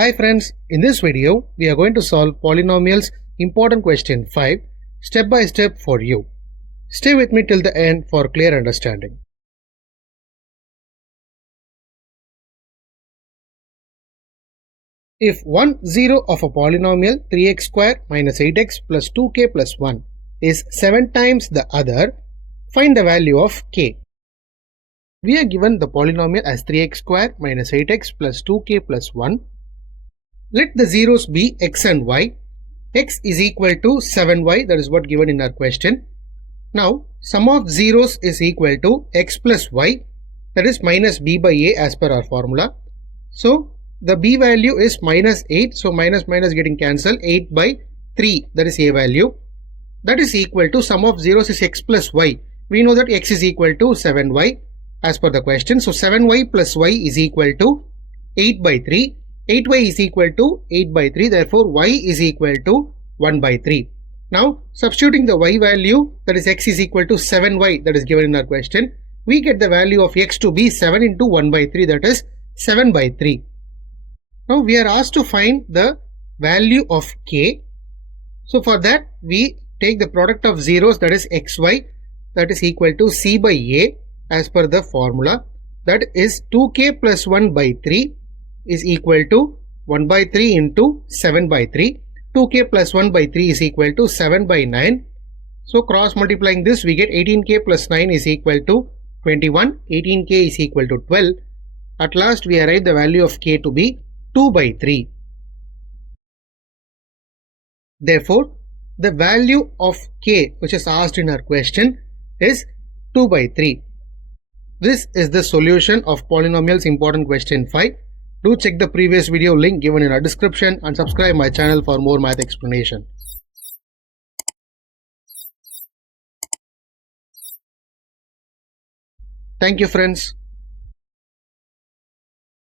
Hi friends, in this video we are going to solve Polynomials important question 5 step by step for you. Stay with me till the end for clear understanding. If one zero of a polynomial 3x square minus 8x plus 2k plus 1 is 7 times the other, find the value of k. We are given the polynomial as 3x square minus 8x plus 2k plus 1. Let the zeros be x and y. X is equal to 7y, that is what given in our question. Now, sum of zeros is equal to x plus y, that is minus b by a as per our formula. So, the b value is minus 8, so minus minus getting cancelled, 8 by 3, that is a value. That is equal to sum of zeros is x plus y. We know that x is equal to 7y as per the question. So, 7y plus y is equal to 8 by 3. 8y is equal to 8 by 3, therefore y is equal to 1 by 3. Now substituting the y value, that is x is equal to 7y, that is given in our question, we get the value of x to be 7 into 1 by 3, that is 7 by 3. Now we are asked to find the value of k. So for that we take the product of zeros, that is xy, that is equal to c by a as per the formula, that is 2k plus 1 by 3 is equal to 1 by 3 into 7 by 3. 2k plus 1 by 3 is equal to 7 by 9. So cross multiplying this, we get 18k plus 9 is equal to 21. 18k is equal to 12. At last we arrive the value of k to be 2 by 3. Therefore, the value of k which is asked in our question is 2 by 3. This is the solution of Polynomials important question 5. Do check the previous video link given in our description and subscribe my channel for more math explanation. Thank you friends.